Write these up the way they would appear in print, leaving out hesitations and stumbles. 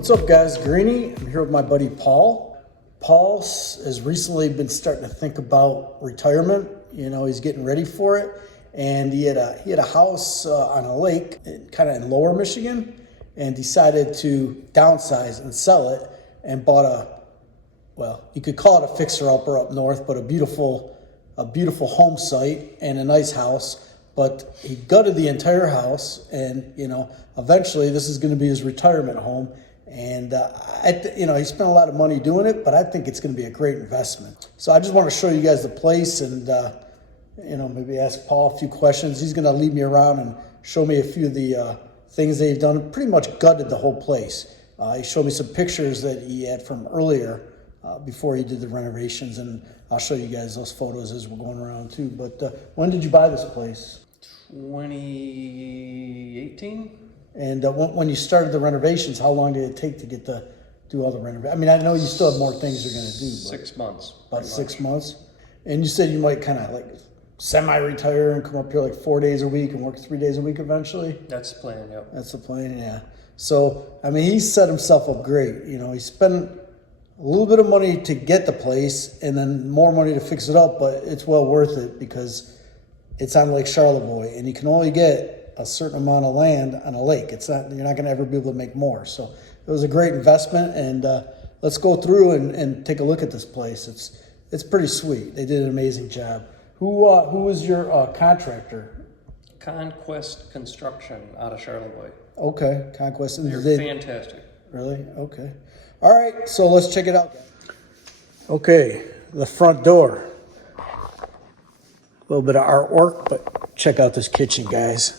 What's up, guys? Greeny. I'm here with my buddy Paul. Paul has recently been starting to think about retirement. You know, he's getting ready for it, and he had a house on a lake, kind of in Lower Michigan, and decided to downsize and sell it, and bought well, you could call it a fixer-upper up north, but a beautiful home site and a nice house. But he gutted the entire house, and eventually this is going to be his retirement home. And he spent a lot of money doing it, but I think it's going to be a great investment. So I just want to show you guys the place, and maybe ask Paul a few questions. He's going to lead me around and show me a few of the things they've done. Pretty much gutted the whole place. He showed me some pictures that he had from earlier before he did the renovations, and I'll show you guys those photos as we're going around too. But when did you buy this place? 2018. And when you started the renovations, how long did it take to do all the renovations? I mean, I know you still have more things you're going to do. 6 months. About 6 months. And you said you might kind of like semi-retire and come up here like 4 days a week and work 3 days a week eventually? That's the plan, yep. That's the plan, yeah. So, I mean, he set himself up great. You know, he spent a little bit of money to get the place and then more money to fix it up, but it's well worth it because it's on Lake Charlevoix, and you can only get a certain amount of land on a lake. You're not going to ever be able to make more. So it was a great investment, and let's go through and take a look at this place. It's pretty sweet. They did an amazing job. Who was your contractor? Conquest Construction out of Charlevoix. Okay, Conquest. They're fantastic. Really? Okay. All right, so let's check it out. Okay, the front door. A little bit of artwork, but check out this kitchen, guys.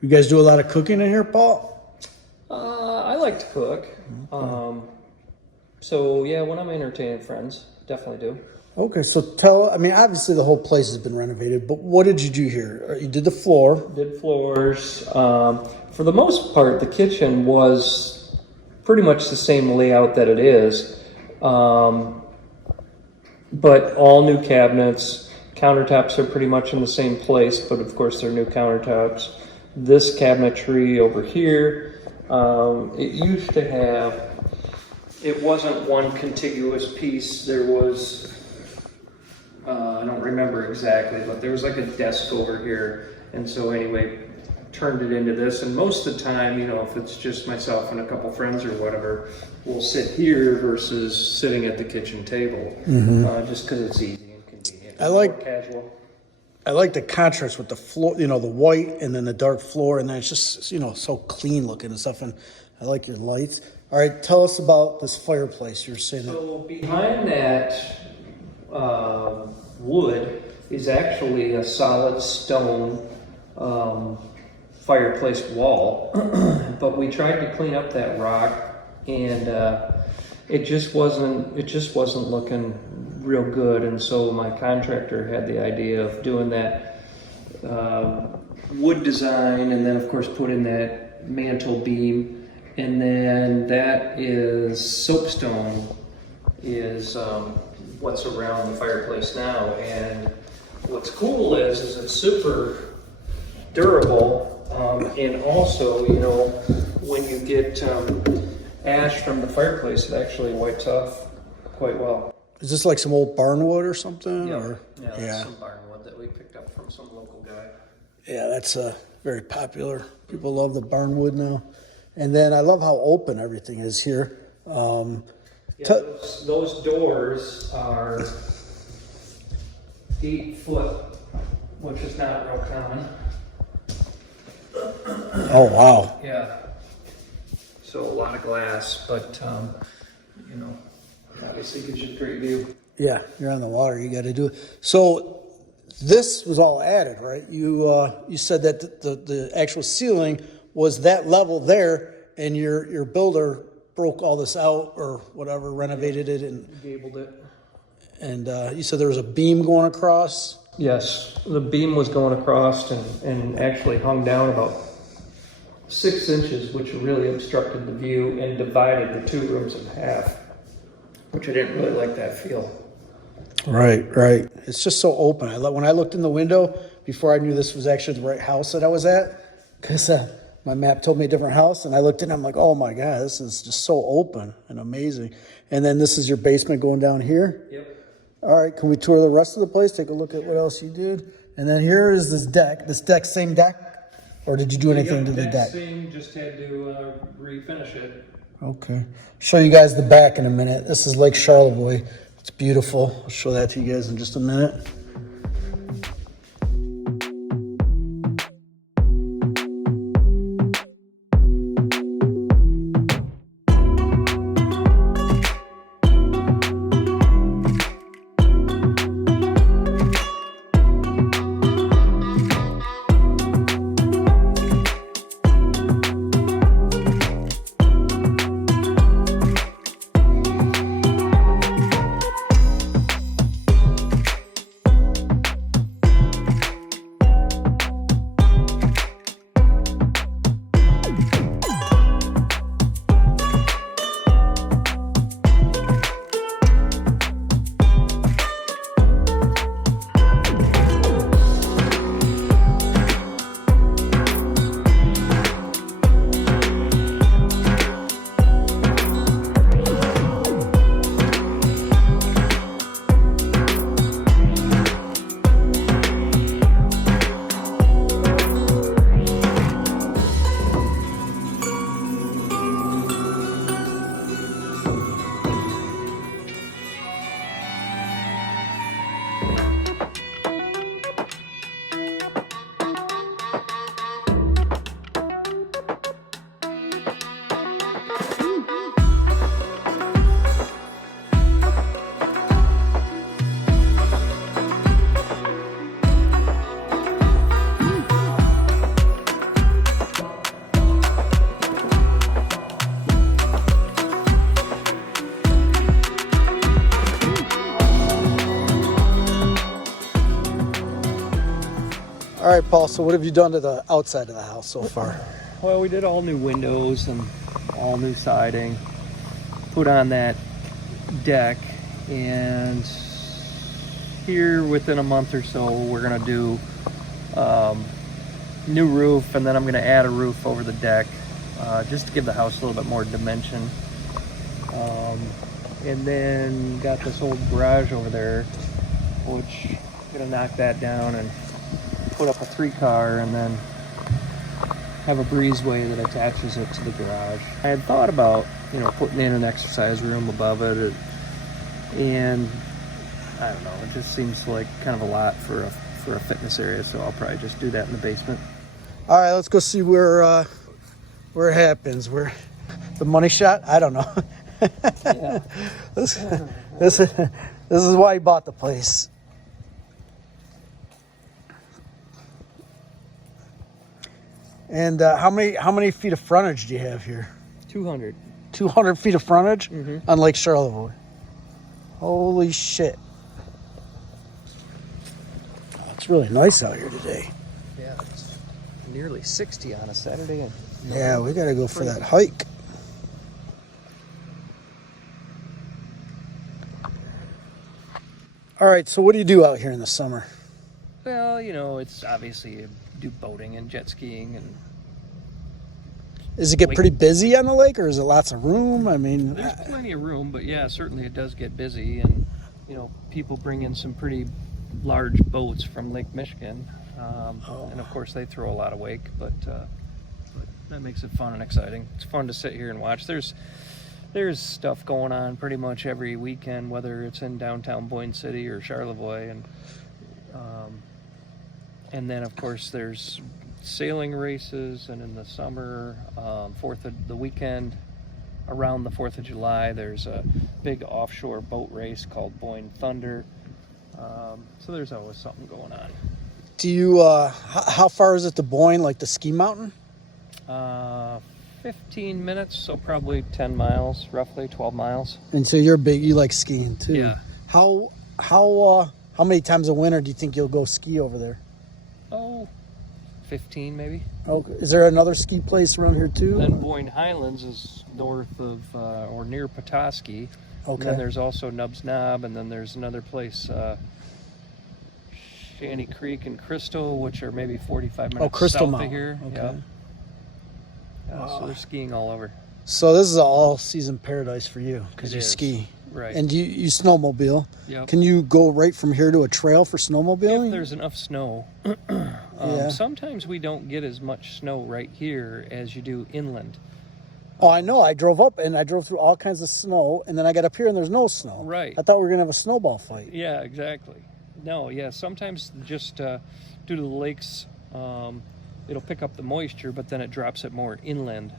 You guys do a lot of cooking in here, Paul? I like to cook. So yeah, when I'm entertaining friends, definitely do. Okay, so obviously the whole place has been renovated, but what did you do here? You did the floor. Did floors. For the most part, the kitchen was pretty much the same layout that it is. But all new cabinets. Countertops are pretty much in the same place, but of course they're new countertops. This cabinetry over here, it used to have, it wasn't one contiguous piece. There was, I don't remember exactly, but there was like a desk over here. And so anyway, turned it into this. And most of the time, if it's just myself and a couple friends or whatever, we'll sit here versus sitting at the kitchen table, just because it's easy and convenient. More casual. I like the contrast with the floor, the white and then the dark floor, and then it's just, so clean looking and stuff. And I like your lights. All right, tell us about this fireplace. You were saying so behind that wood is actually a solid stone fireplace wall, but we tried to clean up that rock, and it just wasn't looking real good. And so my contractor had the idea of doing that wood design, and then of course put in that mantle beam, and then that is soapstone is what's around the fireplace now. And what's cool is it's super durable, and also when you get ash from the fireplace, it actually wipes off quite well. Is this like some old barnwood or something? Yeah, that's some barnwood that we picked up from some local guy. Yeah, that's very popular. People love the barnwood now. And then I love how open everything is here. Those doors are 8 foot, which is not real common. Oh, wow. Yeah. So a lot of glass, but obviously gives you a great view. Yeah, you're on the water. You got to do it. So this was all added, right? You said that the actual ceiling was that level there, and your builder broke all this out or whatever, renovated it and gabled it. And you said there was a beam going across. Yes, the beam was going across and actually hung down about 6 inches, which really obstructed the view and divided the 2 rooms in half, which I didn't really like that feel. Right. It's just so open. When I looked in the window, before I knew this was actually the right house that I was at, because my map told me a different house, and I looked in and I'm like, oh my God, this is just so open and amazing. And then this is your basement going down here? Yep. All right, can we tour the rest of the place? Take a look at what else you did. And then here is this deck. This deck, same deck? Or did you do anything to the deck? Same, just had to refinish it. Okay. Show you guys the back in a minute. This is Lake Charlevoix. It's beautiful. I'll show that to you guys in just a minute. All right, Paul, so what have you done to the outside of the house so far? Well, we did all new windows and all new siding, put on that deck, and here within a month or so we're gonna do new roof, and then I'm gonna add a roof over the deck just to give the house a little bit more dimension. And then got this old garage over there, which I'm gonna knock that down and put up a 3-car, and then have a breezeway that attaches it to the garage. I had thought about, putting in an exercise room above it, and I don't know, it just seems like kind of a lot for a fitness area, so I'll probably just do that in the basement. All right, let's go see where it happens. Where the money shot? I don't know. Yeah. This is why he bought the place. And how many feet of frontage do you have here? 200. 200 feet of frontage Mm-hmm. on Lake Charlevoix. Holy shit. Oh, it's really nice out here today. Yeah, it's nearly 60 on a Saturday. Yeah, we got to go for that hike. All right, so what do you do out here in the summer? Well, it's obviously you do boating and jet skiing, and Does it get pretty busy on the lake, or is it lots of room? I mean, there's plenty of room, but yeah, certainly it does get busy, and people bring in some pretty large boats from Lake Michigan, and of course they throw a lot of wake, but that makes it fun and exciting. It's fun to sit here and watch. There's stuff going on pretty much every weekend, whether it's in downtown Boyne City or Charlevoix, and then of course there's sailing races, and in the summer, the weekend around the 4th of July, there's a big offshore boat race called Boyne Thunder. So there's always something going on. do you? How far is it to Boyne, like the ski mountain? 15 minutes, so probably 10 miles, roughly 12 miles. And so you're big. You like skiing too. Yeah. How many times a winter do you think you'll go ski over there? Oh, 15 maybe. Okay. Is there another ski place around here too? Then Boyne Highlands is north of or near Petoskey. Okay. And then there's also Nub's Knob, and then there's another place, Shanty Creek and Crystal, which are maybe 45 minutes Crystal south Mount. of here. Okay. Yep. So they're skiing all over. So this is an all-season paradise for you because It you is. ski. Right. And you snowmobile. Yep. Can you go right from here to a trail for snowmobiling? If there's enough snow. Yeah. Sometimes we don't get as much snow right here as you do inland. Oh, I know. I drove up and I drove through all kinds of snow, and then I got up here and there's no snow. Right. I thought we were gonna have a snowball fight. Yeah, exactly. No, yeah, sometimes just due to the lakes, it'll pick up the moisture, but then it drops it more inland.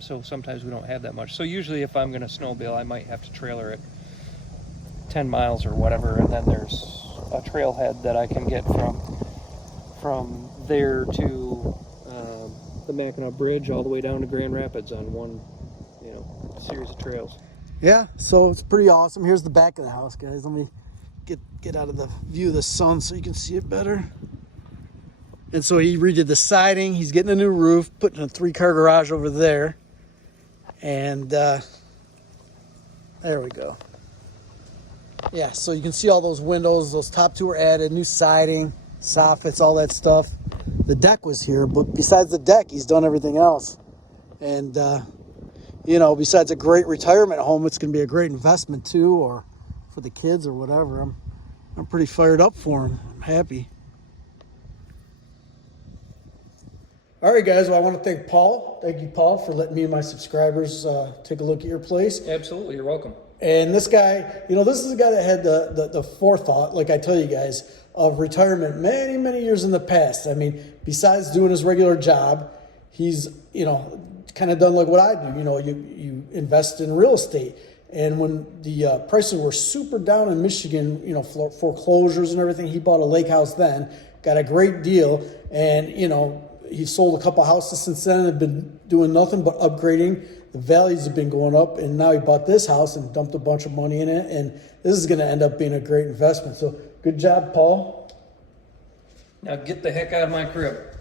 So sometimes we don't have that much. So usually if I'm going to snowmobile, I might have to trailer it 10 miles or whatever, and then there's a trailhead that I can get from there to the Mackinac Bridge all the way down to Grand Rapids on one, series of trails. Yeah, so it's pretty awesome. Here's the back of the house, guys. Let me get out of the view of the sun so you can see it better. And so he redid the siding. He's getting a new roof, putting a 3-car garage over there. And there we go. Yeah, so you can see all those windows. Those top 2 were added, new siding, soffits, all that stuff. The deck was here, but besides the deck, he's done everything else. And, besides a great retirement home, it's going to be a great investment too, or for the kids or whatever. I'm pretty fired up for him. I'm happy. All right, guys. Well, I want to thank Paul. Thank you, Paul, for letting me and my subscribers take a look at your place. Absolutely, you're welcome. And this guy, this is the guy that had the forethought, like I tell you guys, of retirement many, many years in the past. I mean, besides doing his regular job, he's, kind of done like what I do. You invest in real estate. And when the prices were super down in Michigan, foreclosures and everything, he bought a lake house then, got a great deal. And, he sold a couple houses since then and have been doing nothing but upgrading. The values have been going up, and now he bought this house and dumped a bunch of money in it, and this is going to end up being a great investment. So good job, Paul. Now get the heck out of my crib.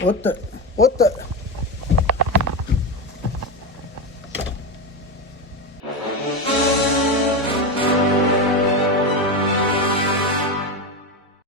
What the?